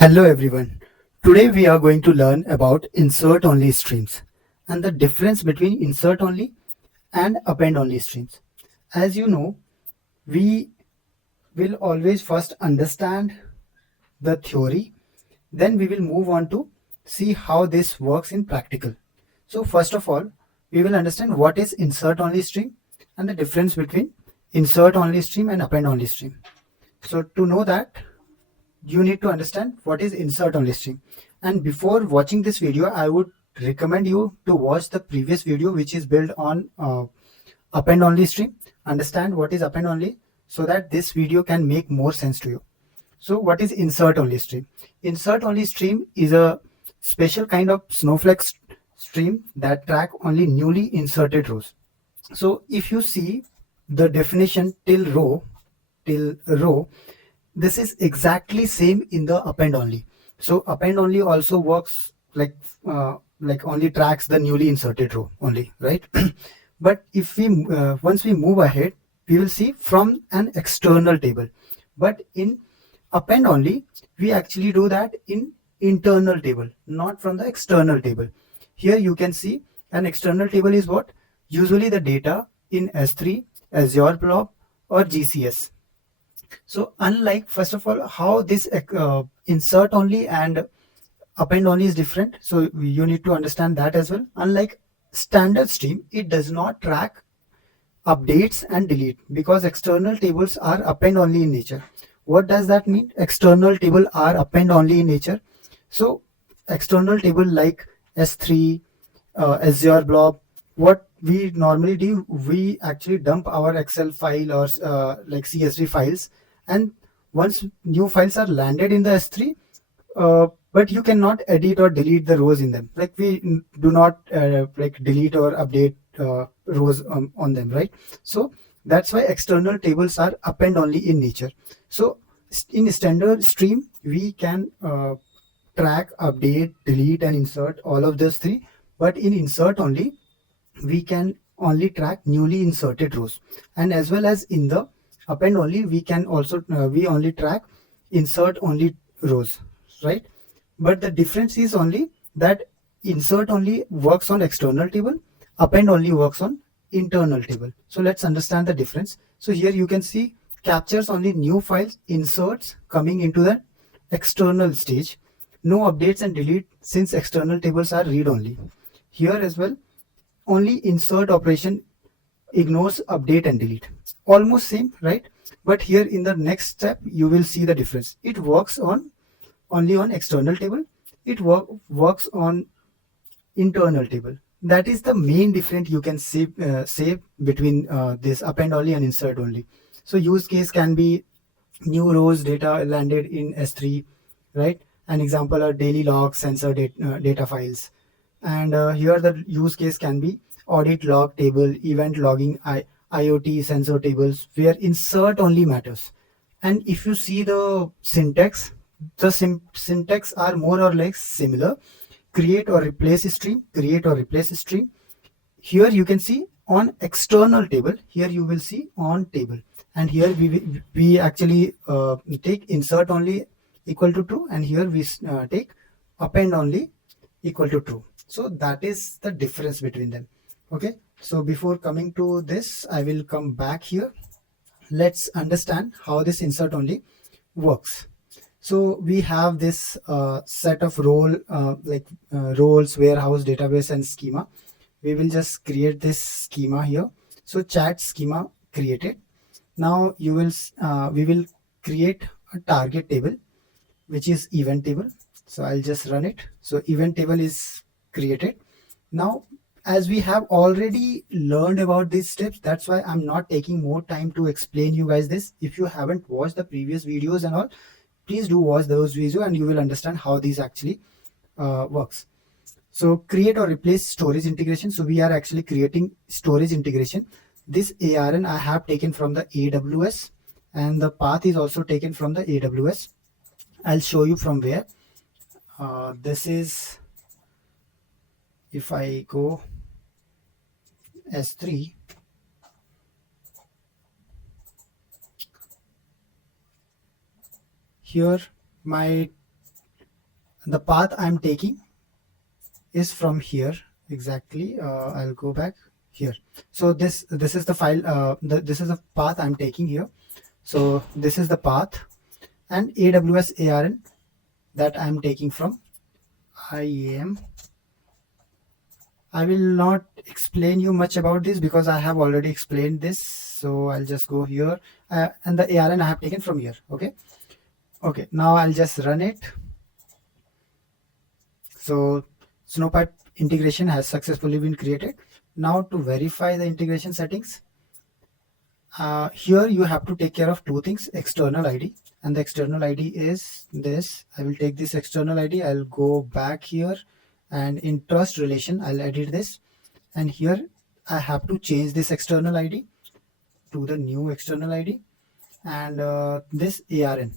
Hello everyone. Today we are going to learn about insert only streams and the difference between insert only and append only streams. As you know, we will always first understand the theory, then we will move on to see how this works in practical. So first of all, we will understand what is insert only stream and the difference between insert only stream and append only stream. So to know that, you need to understand what is insert only stream. And before watching this video, I would recommend you to watch the previous video which is built on append only stream. Understand what is append only so that this video can make more sense to you. So what is insert only stream? Insert only stream is a special kind of snowflake stream that track only newly inserted rows. So if you see the definition till row, this is exactly same in the append only. So append only also works like only tracks the newly inserted row only, right? But if we once we move ahead, we will see from an external table. But in append only, we actually do that in internal table, not from the external table. Here you can see an external table is what? Usually the data in S3, Azure Blob or GCS. So unlike, first of all, how this insert only and append only is different. So you need to understand that as well. Unlike standard stream, it does not track updates and delete because external tables are append only in nature. What does that mean? External table are append only in nature. So external table like S3, Azure Blob, what we normally do, we actually dump our Excel file or like CSV files, and once new files are landed in the S3, but you cannot edit or delete the rows in them. Like we do not like delete or update rows on them, right? So that's why external tables are append only in nature. So in standard stream, we can track, update, delete, and insert all of those three. But in insert only, we can only track newly inserted rows, and as well as in the append only, we can also we only track insert only rows, right? But the difference is only that insert only works on external table, append only works on internal table. So let's understand the difference. So here you can see captures only new files, inserts coming into the external stage, no updates and delete since external tables are read only. Here as well, only insert operation ignores update and delete. Almost same, right? But here in the next step, you will see the difference. It works on only on external table. It works on internal table. That is the main difference you can say between this append only and insert only. So use case can be new rows data landed in S3, right? An example are daily logs, sensor data files. And here the use case can be audit log table, event logging, IoT sensor tables, where insert only matters. And if you see the syntax, the syntax are more or less similar. Create or replace stream, create or replace stream. Here you can see on external table, here you will see on table, and here we actually take insert only equal to true, and here we take append only equal to true. So that is the difference between them. Okay, so before coming to this, I will come back here. Let's understand how this insert only works. So we have this set of roles, warehouse, database, and schema. We will just create this schema here. So chat schema created. Now we will create a target table, which is event table. So I'll just run it. So event table is created. Now, as we have already learned about these steps, that's why I'm not taking more time to explain you guys this. If you haven't watched the previous videos and all, please do watch those videos and you will understand how these actually works. So create or replace storage integration. So we are actually creating storage integration. This ARN I have taken from the AWS, and the path is also taken from the AWS. I'll show you from where. This is, if I go S3, here my the path I'm taking is from here exactly. I'll go back here. So this is the file. This is the path I'm taking here. So this is the path and AWS ARN that I'm taking from IAM. I will not explain you much about this because I have already explained this. So I'll just go here and the ARN I have taken from here. Okay. Okay. Now I'll just run it. So Snowpipe integration has successfully been created. Now to verify the integration settings, here you have to take care of two things: external ID, and the external ID is this. I will take this external ID. I'll go back here and in trust relation, I'll edit this. And here I have to change this external ID to the new external ID. And this ARN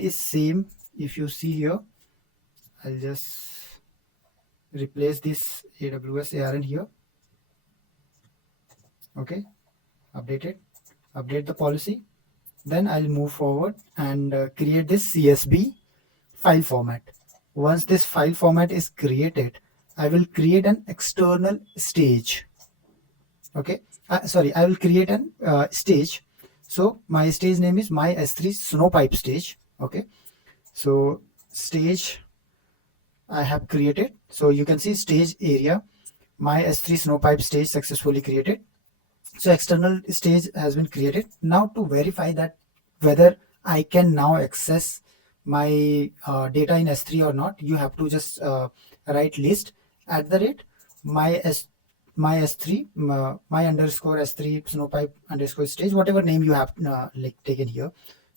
is same. If you see here, I'll just replace this AWS ARN here. Okay, update it, update the policy. Then I'll move forward and create this CSV file format. Once this file format is created, I will create an external stage. Okay, sorry, I will create an stage. So my stage name is my S3 Snowpipe stage. Okay, so stage I have created. So you can see stage area, my S3 Snowpipe stage successfully created. So external stage has been created. Now to verify that whether I can now access my data in S3 or not, you have to just write list @ my S3 my underscore S3 Snowpipe underscore stage, whatever name you have like taken here.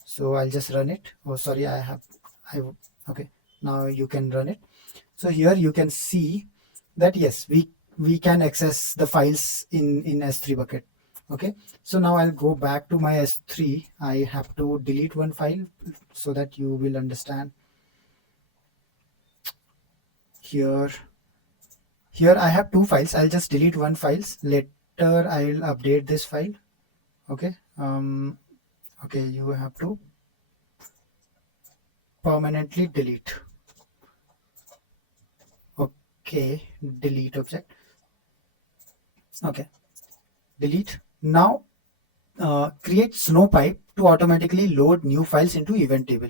So I'll just run it. Oh, sorry, okay. Now you can run it. So here you can see that yes, we can access the files in S3 bucket. Okay, so now I'll go back to my S3. I have to delete one file so that you will understand. Here I have two files. I'll just delete one files. Later I'll update this file. Okay, okay, you have to permanently delete. Okay, delete object. Okay, delete. Now create Snowpipe to automatically load new files into event table.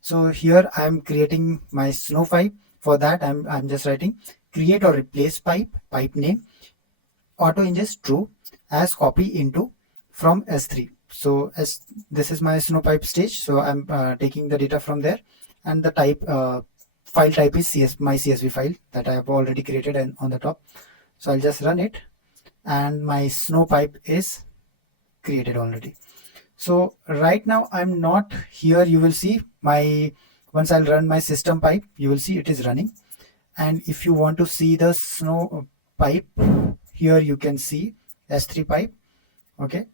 So here I'm creating my Snowpipe. For that I'm just writing create or replace pipe name, auto ingest true as copy into from S3. So as this is my Snowpipe stage, so I'm taking the data from there, and the type file type is my CSV file that I have already created and on the top. So I'll just run it, and my Snowpipe is created already. So right now I'm not here. You will see my, once I'll run my system pipe, you will see it is running. And if you want to see the snow pipe, here you can see S3 pipe. Okay,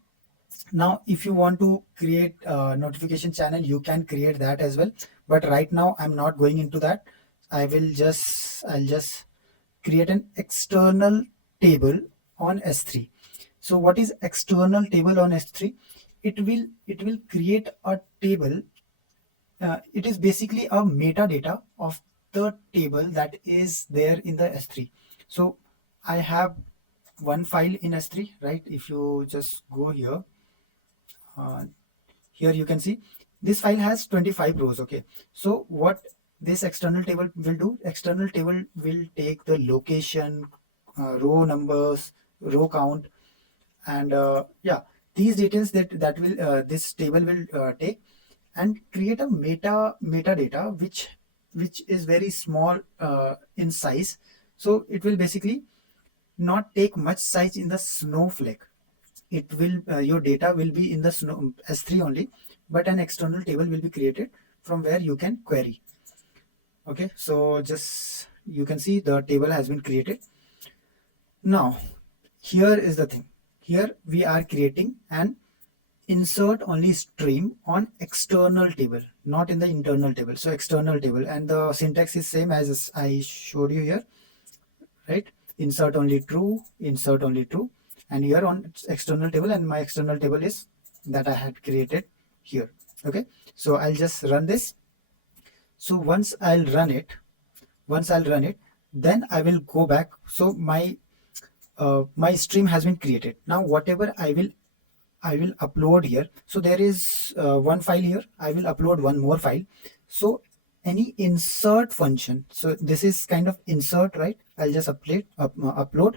now if you want to create a notification channel, you can create that as well, but right now I'm not going into that. I'll just create an external table on S3. So what is external table on S3? It will create a table. It is basically a metadata of the table that is there in the S3. So I have one file in S3, right? If you just go here, here you can see this file has 25 rows. Okay, so what this external table will do, external table will take the location, row numbers, row count, and yeah, these details that will this table will take and create a metadata which is very small in size. So it will basically not take much size in the snowflake. It will your data will be in the snow S3 only, but an external table will be created from where you can query. Okay, so just you can see the table has been created. Now here is the thing. Here we are creating an insert only stream on external table, not in the internal table. So external table, and the syntax is same as I showed you here, right? Insert only true, insert only true, and here on external table, and my external table is that I had created here. Okay, so I'll just run this. So once I'll run it, Once I'll run it, then I will go back. So my stream has been created. Now whatever I will upload here. So there is one file here. I will upload one more file. So any insert function. So this is kind of insert, right? I'll just upload.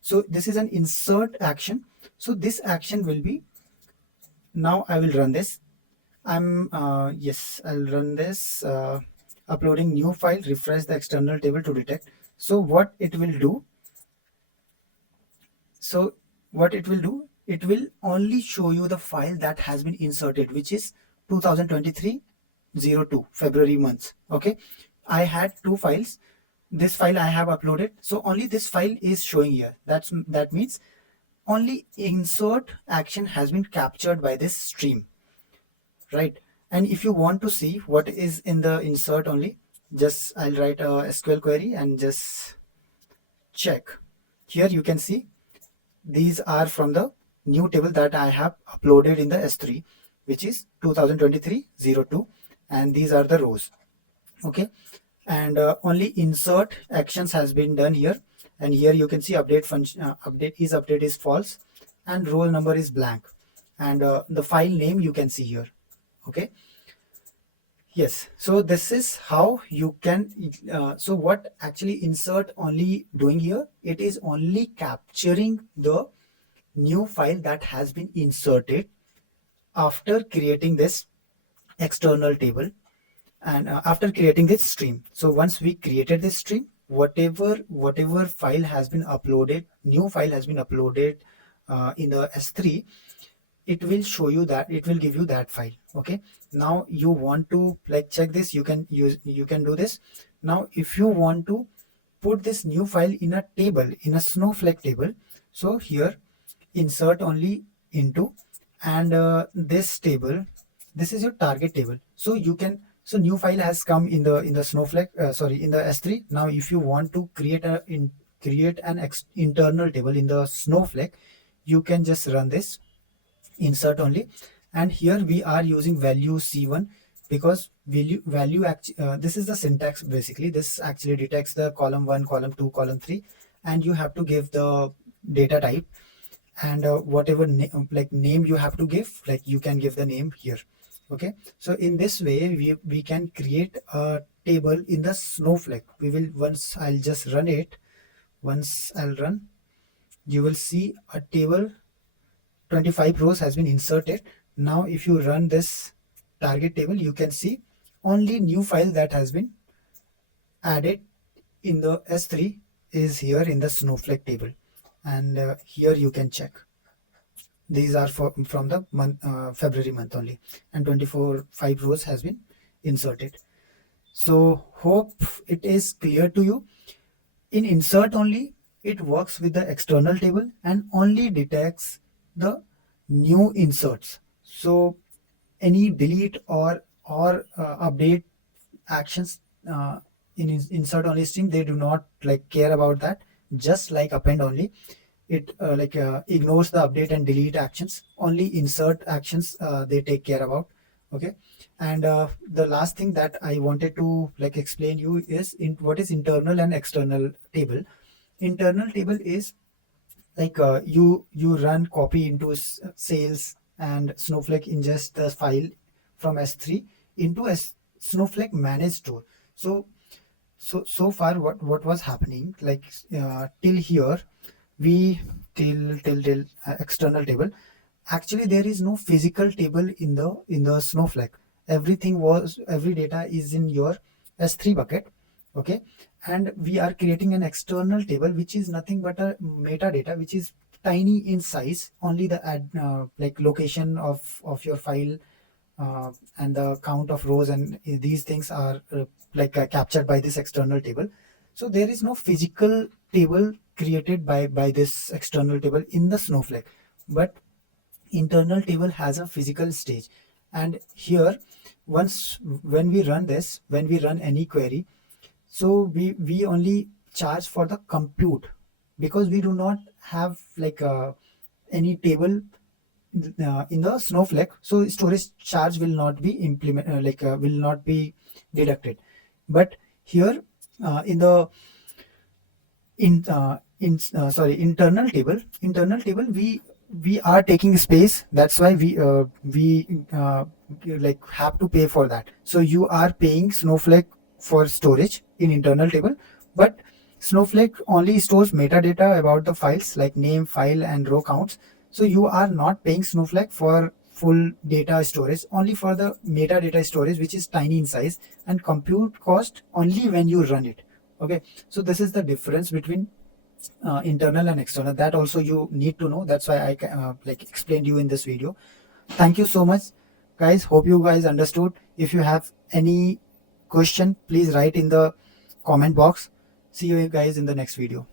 So this is an insert action. So this action will be, now I will run this. Yes, I'll run this. Uploading new file, refresh the external table to detect. So what it will do, it will only show you the file that has been inserted, which is 2023-02 February month. Okay, I had two files. This file I have uploaded, so only this file is showing here. That means only insert action has been captured by this stream, right? And if you want to see what is in the insert only, just I'll write a SQL query and just check. Here you can see these are from the new table that I have uploaded in the S3, which is 2023-02, and these are the rows. Okay, and only insert actions has been done here, and here you can see update function, update is false, and roll number is blank, and the file name you can see here. Okay, yes, so this is how you can so what actually insert only doing here, it is only capturing the new file that has been inserted after creating this external table, and after creating this stream. So once we created this stream, whatever file has been uploaded, new file has been uploaded in the S3, it will show you that, it will give you that file. Okay, now you want to like check this, you can do this. Now if you want to put this new file in a table, in a Snowflake table, so here insert only into, and this table, this is your target table. So you can, so new file has come in the Snowflake, sorry, in the S3. Now if you want to create an internal table in the Snowflake, you can just run this insert only, and here we are using value C1 because this is the syntax. Basically this actually detects the column 1, column 2, column 3, and you have to give the data type, and whatever name you have to give, like you can give the name here. Okay, so in this way we can create a table in the Snowflake. We will, once I'll just run it, once I'll run, you will see a table 25 rows has been inserted. Now if you run this target table, you can see only new file that has been added in the S3 is here in the Snowflake table, and here you can check. These are from the month, February month only, and 5 rows has been inserted. So hope it is clear to you. In insert only, it works with the external table and only detects the new inserts. So any delete or update actions in insert only stream, they do not like care about that. Just like append only, it ignores the update and delete actions. Only insert actions they take care about. Okay, and the last thing that I wanted to like explain you is what is internal and external table. Internal table is like you run copy into sales, and Snowflake ingest the file from S3 into a Snowflake managed store. So far what was happening, like till here, we till external table, actually there is no physical table in the Snowflake. Every data is in your S3 bucket. Okay, and we are creating an external table which is nothing but a metadata which is tiny in size. Only the like location of your file and the count of rows, and these things are captured by this external table. So there is no physical table created by this external table in the Snowflake, but internal table has a physical stage. And here, when we run any query, so we only charge for the compute, because we do not have any table in the Snowflake, so storage charge will not be will not be deducted. But here in the internal table we are taking space. That's why we like have to pay for that. So you are paying Snowflake for storage in internal table, but Snowflake only stores metadata about the files like name, file, and row counts. So you are not paying Snowflake for full data storage, only for the metadata storage, which is tiny in size and compute cost only when you run it. Okay, so this is the difference between internal and external. That also you need to know. That's why I like explained you in this video. Thank you so much, guys. Hope you guys understood. If you have any question, please write in the comment box. See you guys in the next video.